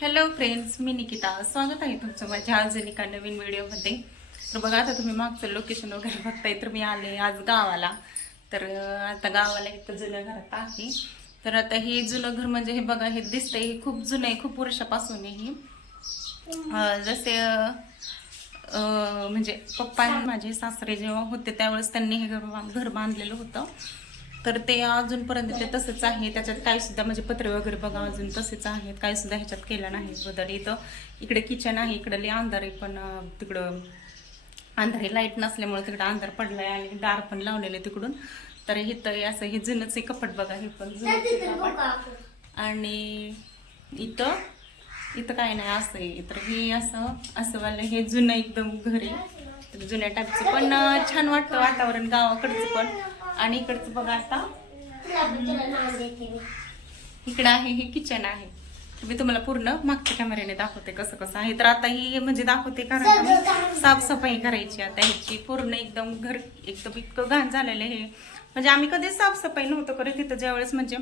Hello friends मी निकिता. स्वागत आहे तुमचं माझ्या आज एका नवीन व्हिडिओमध्ये. तर बघा आता तुम्ही मागचं लोकेशन वगैरे बघताय तर मी आले आज गावाला. तर आता गावाला इथं जुन्या घरात आहे. तर आता हे जुनं घर म्हणजे हे बघा हे दिसतंय. हे खूप जुनं आहे खूप वर्षापासून आहे हे. जसे म्हणजे पप्पा आणि माझे सासरे जेव्हा होते त्यावेळेस त्यांनी हे घर घर बांधलेलं होतं. तर ते अजूनपर्यंत ते तसंच आहे. त्याच्यात काय सुद्धा म्हणजे पत्रे वगैरे बघा अजून तसेच आहेत. काय सुद्धा ह्याच्यात केलं नाही. बदल इथं इकडे किचन आहे इकडे अंधार पण तिकडं अंधार लाइट नसल्यामुळे तिकडं अंधार पडलाय आणि दार पण लावलेले तिकडून. तर इथं हे असं हे जुनंच कपट बघा हे पण कपाट. आणि इथं इथं काय नाही असं आहे. तर हे असं असं वालं हे जुनं एकदम घर आहे. तर जुन्या टाईपचं पण छान वाटतं वातावरण गावाकडचं पण. आणि इकडचं बघा आता. इकडं आहे हे किचन आहे. मी तुम्हाला पूर्ण मागच्या कॅमेऱ्याने दाखवते कसं कसं आहे. तर आता ही म्हणजे दाखवते कारण साफसफाई करायची आता ह्याची पूर्ण एकदम घर एकदम इतकं घाण झालेलं आहे. म्हणजे आम्ही कधीच साफसफाई नव्हतं करत. तिथं ज्यावेळेस म्हणजे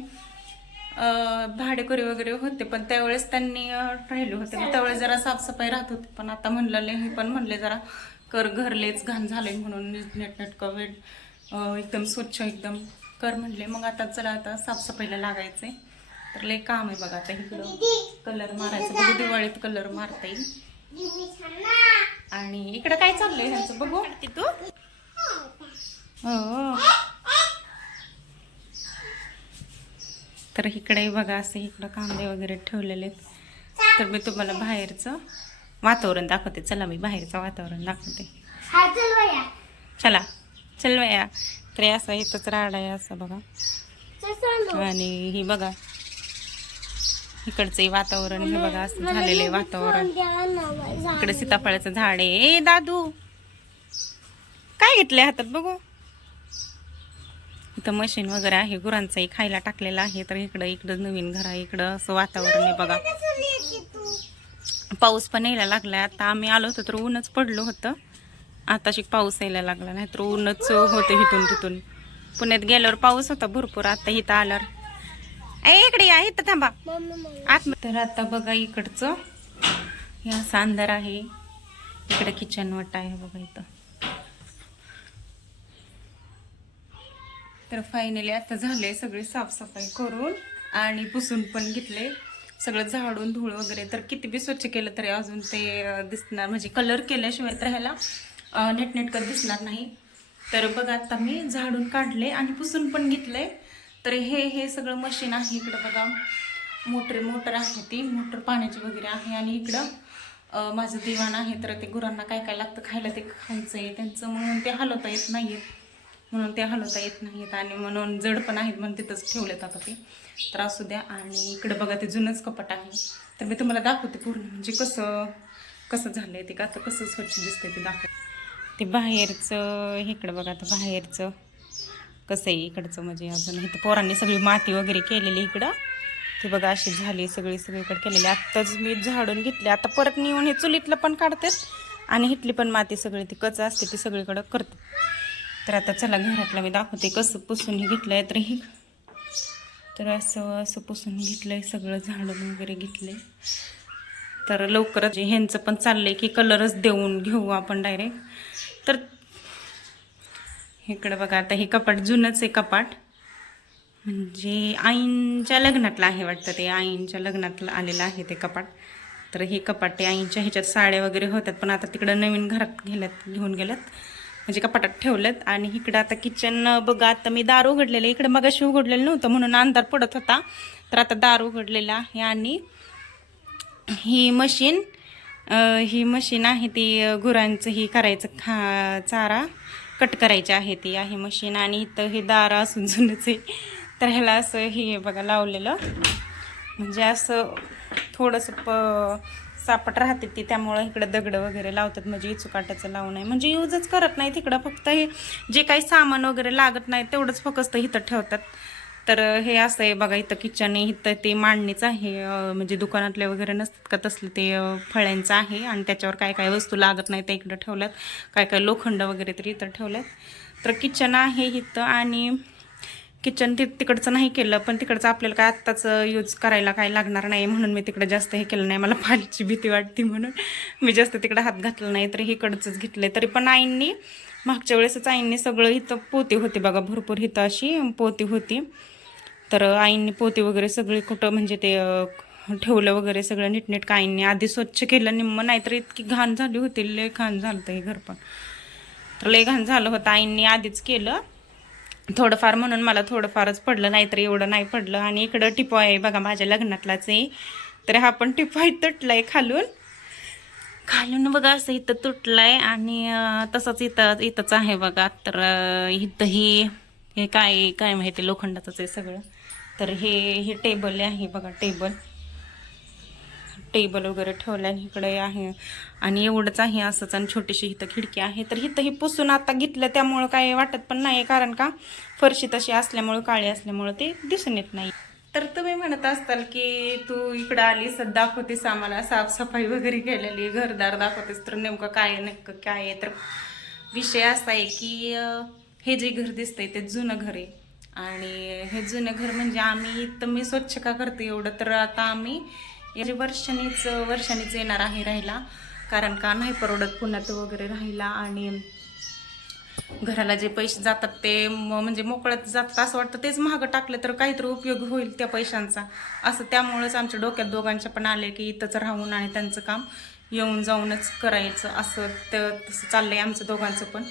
भाडेकरी वगैरे होते पण त्यावेळेस त्यांनी राहिले होते. त्यावेळेस जरा साफसफाई राहत होती. पण आता म्हणलेले हे पण म्हणले जरा कर घरलेच घाण झाले म्हणून नेट नेटकं वेट एकदम स्वच्छ एकदम कर म्हणले. मग आता चला आता साफसफाईला लागायचंय. तर लय काम आहे बघा आता इकडं. कलर मारायचं. बघू दिवाळीत कलर मारता येईल. आणि इकडं काय चाललंय ह्यांचं बघू? तू हो तर इकडे बघा असे इकडं कांदे वगैरे ठेवलेले आहेत. तर मी तुम्हाला बाहेरचं वातावरण दाखवते. चला मी बाहेरचं वातावरण दाखवते. चला. चल वया तर असं इथंच राहाड आहे असं बघा. आणि ही बघा. इकडचं वातावरण हे बघा असं झालेलं आहे वातावरण. इकडे सीताफळाचं झाड आहे. ए दादू! काय घेतलंय हातात बघू? इथं मशीन वगैरे आहे गुरांचाही खायला टाकलेलं आहे. तर इकडं इकडं नवीन घर आहे इकडं असं वातावरण आहे बघा. पाऊस पण यायला लागलाय. आता आम्ही आलो होतो तर ऊनच पडलो होतं. आताशी पाऊस यायला लागला नाही तर ऊनच होते इथून तिथून. पुण्यात गेल्यावर पाऊस होता भरपूर आता इथं आल्यावर. ए इकडे या इथं थांबा. आत तर आता बघा इकडचं. हे सांदर अंधार आहे. इकडे किचन वाट आहे बघा इथं. तर फायनली आता झाले सगळे साफसफाई करून आणि पुसून पण घेतले सगळं झाडून धूळ वगैरे तर किती बी स्वच्छ केलं तरी अजून ते दिसणार. म्हणजे कलर केल्याशिवाय तर ह्याला नेटनेटकत दिसणार नाही. तर बघा आता मी झाडून काढले आणि पुसून पण घेतले तर हे हे सगळं मशीन आहे इकडं बघा. मोटर मोटर आहे ती. मोटर पाण्याची वगैरे आहे आणि इकडं माझं दिवाण आहे. तर ते गुरांना काय काय लागतं खायला ते खायचं आहे. त्यांचं म्हणून ते हलवता येत नाही म्हणून ते हलवता येत नाहीत आणि म्हणून जड पण आहेत म्हणून तिथंच ठेवलेत आता ते. तर असू द्या. आणि इकडं बघा ते जुनंच कपाट आहे. तर मी तुम्हाला दाखवते पूर्ण. म्हणजे कसं कसं झालं आहे ते का? आता कसं स्वच्छ दिसतंय ते दाखव ते बाहेरचं इकडं बघा आता बाहेरचं. कसं आहे इकडचं म्हणजे अजून? इथं पोरांनी सगळी माती वगैरे केलेली इकडं. ते बघा अशी झाली सगळी सगळीकडे केलेली. आत्ताच मी झाडून घेतली. आता परत नेऊन हे चुलीतलं पण काढतात आणि इथली पण माती सगळी ती कच असते ती सगळीकडं करतात. तर आता चला घरातलं मी दाखवते कसं पुसून हे घेतलं आहे तर हे. तर असं असं पुसून घेतलं आहे सगळं झाडून वगैरे घेतले तर लवकरच ह्यांचं पण चाललंय की कलरच देऊन घेऊ आपण डायरेक्ट तर इकडं बघा आता हे कपाट जुनंच आहे कपाट. म्हणजे आईंच्या लग्नातलं आहे वाटतं ते आईंच्या लग्नातलं आलेलं आहे ते कपाट. तर हे कपाट ते आईंच्या ह्याच्यात साड्या वगैरे होतात पण आता तिकडं नवीन घरात गेल्यात घेऊन गेल्यात. म्हणजे कपाटात ठेवलं आणि इकडं आता किचन बघा आता मी दार उघडलेलं इकडं मगाशी उघडलेलं नव्हतं म्हणून अंधार पडत होता. तर आता दार उघडलेला आहे आणि ही मशीन ही मशीन आहे ती गुरांचं ही करायचं खा चारा कट करायची आहे ती आहे मशीन. आणि इथं हे दार असून जुनच आहे. तर ह्याला असं हे बघा लावलेलं. म्हणजे असं थोडंसं प सापट राहते ती त्यामुळं इकडं दगडं वगैरे लावतात. म्हणजे इचुकाटाचं लावू नये म्हणजे यूजच करत नाही तिकडं. फक्त हे जे काही सामान वगैरे लागत नाही तेवढंच फक्त इथं ठेवतात. तर हे असं आहे बघा इथं किचन आहे इथं ते मांडणीचं आहे म्हणजे दुकानातले वगैरे नसतात का तसलं ते फळ्यांचं आहे आणि त्याच्यावर काय काय वस्तू लागत नाही त्या इकडं ठेवल्यात. काय काय लोखंड वगैरे तरी इथं ठेवल्यात. तर किचन आहे इथं आणि किचन ति तिकडचं नाही केलं पण तिकडचं आपल्याला काय आत्ताच यूज करायला काय लागणार नाही म्हणून मी तिकडं जास्त हे केलं नाही. मला पाण्याची भीती वाटते म्हणून मी जास्त तिकडं हात घातला नाही तर इकडचंच घेतलं तरी पण आईंनी मागच्या वेळेसच आईंनी सगळं इथं पोती होती बघा भरपूर इथं अशी पोती होती. तर आईंनी पोते वगैरे सगळी कुठं म्हणजे ते ठेवलं वगैरे सगळं नीटनेट आईंनी आधी स्वच्छ केलं निम्म नाहीतर इतकी घाण झाली होती लय घाण झालं होतं हे घर पण. तर लय घाण झालं होतं आईंनी आधीच केलं. थोडंफार म्हणून मला थोडंफारच पडलं नाहीतर एवढं नाही पडलं. आणि इकडं टिपॉय आहे बघा माझ्या लग्नातलाच आहे. तर हा पण टिपॉय आहे खालून. खालून बघा असं इथं तुटलाय आणि तसंच इथं इथंच आहे बघा. तर इथंही इथं हे काय काय माहिती लोखंडाचंच आहे सगळं. तर हे हे टेबल आहे बघा टेबल टेबल वगैरे ठेवलं आणि इकडे आहे. आणि एवढंच आहे असंच आणि छोटीशी इथं खिडकी आहे. तर इथं हे पुसून आता घेतलं त्यामुळं काय वाटत पण नाही कारण का? फरशी तशी असल्यामुळं काळी असल्यामुळं ते दिसून येत नाही. तर तुम्ही म्हणत असताल की तू इकडं आलीस दाखवतेस आम्हाला साफसफाई वगैरे केलेली घरदार दाखवतेस तर नेमकं काय नक्कं नेमकं काय आहे? तर विषय असा आहे की हे जे घर दिसतंय ते जुनं घर आहे. आणि हे जुनं घर म्हणजे आम्ही तर मी स्वच्छ का करते एवढं? तर आता आम्ही म्हणजे वर्षानीच वर्षानीच येणार आहे राहिला कारण का? नाही परवडत पुण्यात वगैरे राहिला आणि घराला जे पैसे जातात ते म- म्हणजे मोकळत जातात असं वाटतं. तेच महाग टाकलं तर काहीतरी उपयोग होईल त्या पैशांचा. असं त्यामुळेच आमच्या डोक्यात दोघांच्या पण आले की इथंच राहून आणि त्यांचं काम येऊन जाऊनच करायचं. असं तर तसं चाललं आहे आमचं दोघांचं पण.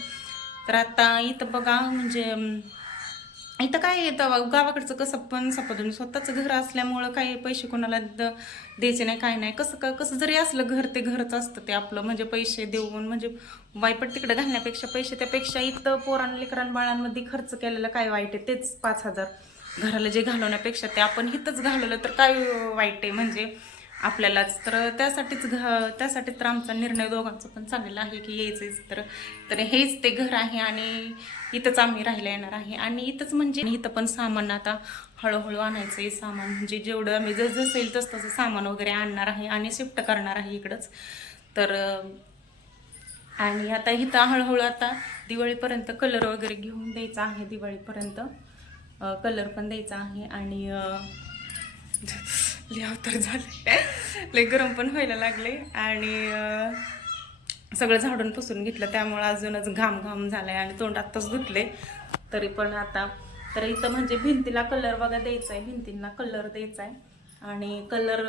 तर आता इथं बघा म्हणजे इथं काय येतं गावाकडचं कसं पण सपदून स्वतःचं घर असल्यामुळं काही पैसे कोणाला द द्यायचे नाही काय नाही. कसं का कसं जरी असलं घर ते घरच असतं ते आपलं. म्हणजे पैसे देऊन म्हणजे वायपट तिकडे घालण्यापेक्षा पैसे त्यापेक्षा इथं पोरां लेकरां बाळांमध्ये खर्च केलेलं काय वाईट आहे तेच पाच हजार. घराला जे घालवण्यापेक्षा ते आपण इथंच घालवलं तर काय वाईट आहे? म्हणजे आपल्यालाच. तर त्यासाठीच घ त्यासाठी तर आमचा निर्णय दोघांचा पण चांगला आहे की यायचंच तर तर हेच ते घर आहे आणि इथंच आम्ही राहायला येणार आहे. आणि इथंच म्हणजे इथं पण सामान आता हळूहळू आणायचं आहे सामान. म्हणजे जेवढं आम्ही जसजसं येईल तसं तसं सामान वगैरे आणणार आहे आणि शिफ्ट करणार आहे इकडंच. तर आणि आता इथं हळूहळू आता दिवाळीपर्यंत कलर वगैरे घेऊन द्यायचा आहे दिवाळीपर्यंत. कलर पण द्यायचा आहे आणि लिहाव तर झाले. लय गरम पण व्हायला लागले. आणि सगळं झाडून पुसून घेतलं त्यामुळं अजूनच घाम घाम झालाय आणि तोंड आत्ताच धुतले तरी पण आता तर इथं म्हणजे भिंतीला कलर बघा द्यायचा आहे भिंतींना कलर द्यायचा आहे आणि कलर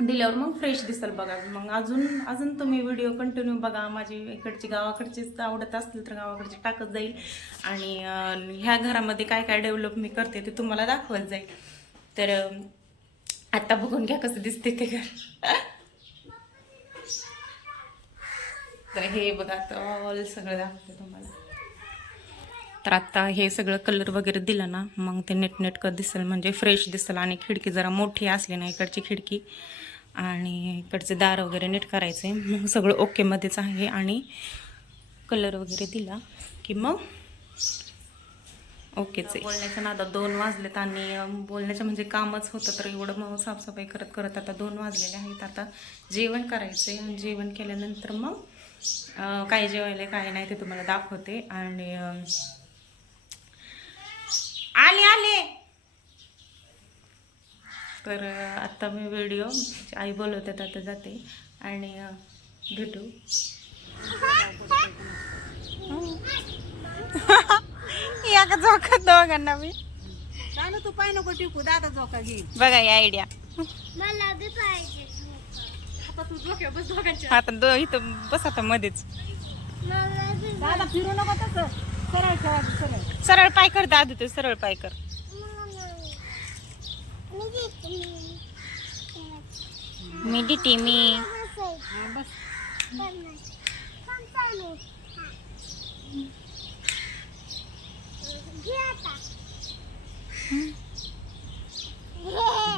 दिल्यावर मग फ्रेश दिसेल बघा. मग अजून अजून तुम्ही व्हिडिओ कंटिन्यू बघा. माझी इकडची गावाकडचीच आवडत असतील तर गावाकडची टाकत जाईल. आणि ह्या घरामध्ये काय काय डेव्हलप मी करते ते तुम्हाला दाखवत जाईल. तर आत्ता बघून घ्या कसं दिसते ते घर. तर हे बघा आता सगळं दाखवते तुम्हाला. तर आता हे सगळं कलर वगैरे दिलं ना मग ते नेटनेटकं दिसेल म्हणजे फ्रेश दिसेल आणि खिडकी जरा मोठी असली ना इकडची खिडकी. आणि इकडचे दार वगैरे नीट करायचे. मग सगळं ओकेमध्येच आहे आणि कलर वगैरे दिला की मग ओकेच बोलण्याच्या आता दोन वाजलेत आणि बोलण्याचं म्हणजे कामच होतं तर एवढं मग साफसफाई करत करत आता दोन वाजलेले आहेत. आता जेवण करायचं आणि जेवण केल्यानंतर मग काय जेवायला काय नाही ते तुम्हाला दाखवते. आणि आले आले! तर अं, आता मी व्हिडिओ आई बोलवते आता जाते. आणि भेटू. या का झोका दोघांना मी? तू पाय नको टिकू दादा झोका घे बघा या आयडिया मला आता तू बस दोघांच्या. आता दो इथं बस आता मध्येच. दादा फिरू नको तसं. सरळ खेळायचं सरळ. सरळ पाय कर दादू ते सरळ पाय कर. मी डिटी मी. हा, बस. घे आता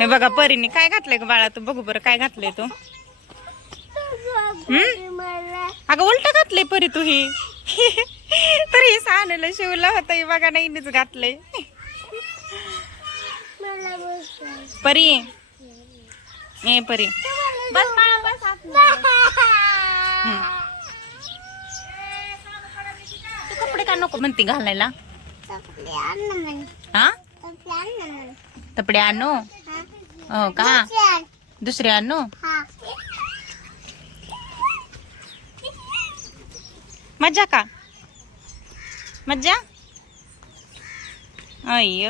हे बघा परीने काय घातलंय ग बाळा? तू बघू बरं काय घातलंय तू. मला अगं उलट घातलंय परी तू ही. तरी सानेला शिवला होता हे बघा नाहीच घातलंय. परी. ए परी. बस बस. तू कपडे का नको म्हणते घालायला? हा? कपडे आण ना म्हण कपडे आणू हा का? दुसरे आणू? मज्जा का? मज्जा? अय्य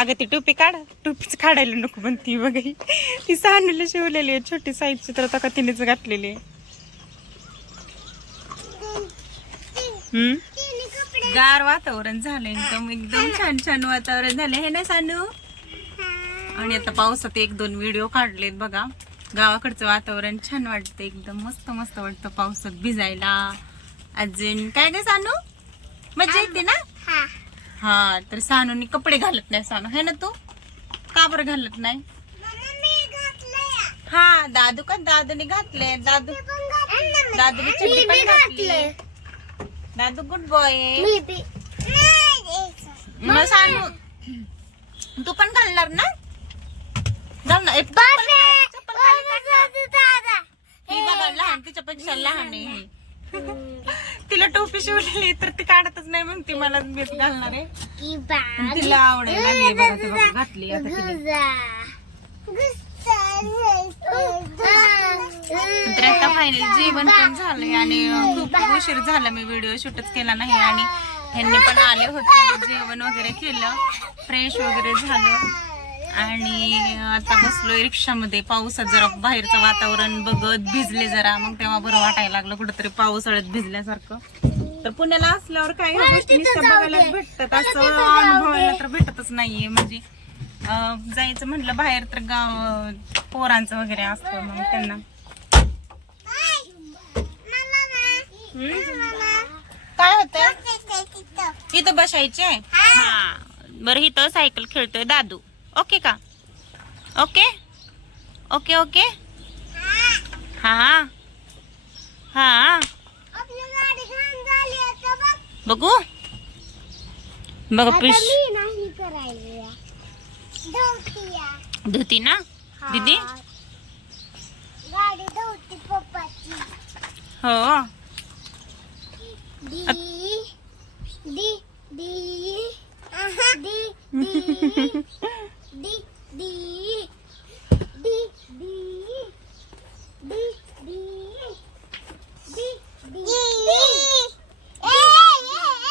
अगं ती टोपी काढ. टोपीच काढायला नको म्हणती बघ ही. ती सानूला शिवलेली आहे छोटी साईजची तर आता का तिनेच घातलेली आहे. गार वातावरण झालंय एकदम एकदम छान छान वातावरण झालंय. हे ना सानू? आणि आता पावसात एक दोन व्हिडिओ काढलेत बघा. गावाकडचं वातावरण छान वाटतं एकदम मस्त मस्त वाटतं पावसात भिजायला. अजून काय काय सानू? मजा येते ना? हा. तर सानूनी कपडे घालत नाही सानू. है ना तू? का बरं घालत नाही? हा दादू का? दादूने घातले दादू घातली दादू गुड बॉय. मग सांगू तू पण घालणार ना? घाल ना ए, चप्पल चप्पल ही बघा लहान तिच्यापेक्षा लहान आहे ही. तिला टोपी शिवलेली तर ती काढतच नाही मग ती मला मीच घालणार आहे. तिला आवडेल लागली बघा ती बघा घातली आता तिने. तर आता फायनल जेवण पण झालंय आणि खूप उशीर झाला मी व्हिडिओ शूटच केला नाही आणि ह्यांनी पण आले होते जेवण वगैरे केलं. फ्रेश वगैरे झालं. आणि आता बसलोय रिक्षामध्ये. पावसात जरा बाहेरचं वातावरण बघत भिजले जरा. मग तेव्हा बरं वाटायला लागलं कुठंतरी पावसाळ्यात भिजल्यासारखं. तर पुण्याला असल्यावर काय ह्या गोष्टी बघायलाच भेटतात. असं अनुभवायला तर भेटतच नाहीये. म्हणजे जायचं म्हटलं बाहेर तर गाव पोरांचं वगैरे असतं मग त्यांना. काय होतं? इथं बसायचे हा. बरं इथं सायकल खेळतोय दादू. ओके का ओके ओके ओके हाँ हाँ बगू पिश धोती ना दीदी गाड़ी धोती पप्पा हो दी दी दी दी दी दी दी दी दी दी दी दी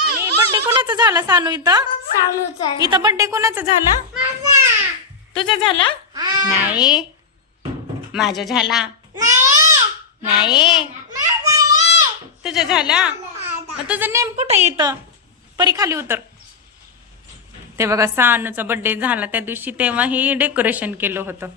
आणि बर्थडे कोणाचा झाला सानू इथं? सानूचा इथं बर्थडे कोणाचा झाला? माझा. तुझा झाला? नाही. माझा झाला. नाही. तुझा झाला? मग तुझं नेम कुठं येतं परी खाली उतर. ते बघा सानूचा बर्थडे झाला. त्या दिवशी तेव्हाही डेकोरेशन केलं होतं.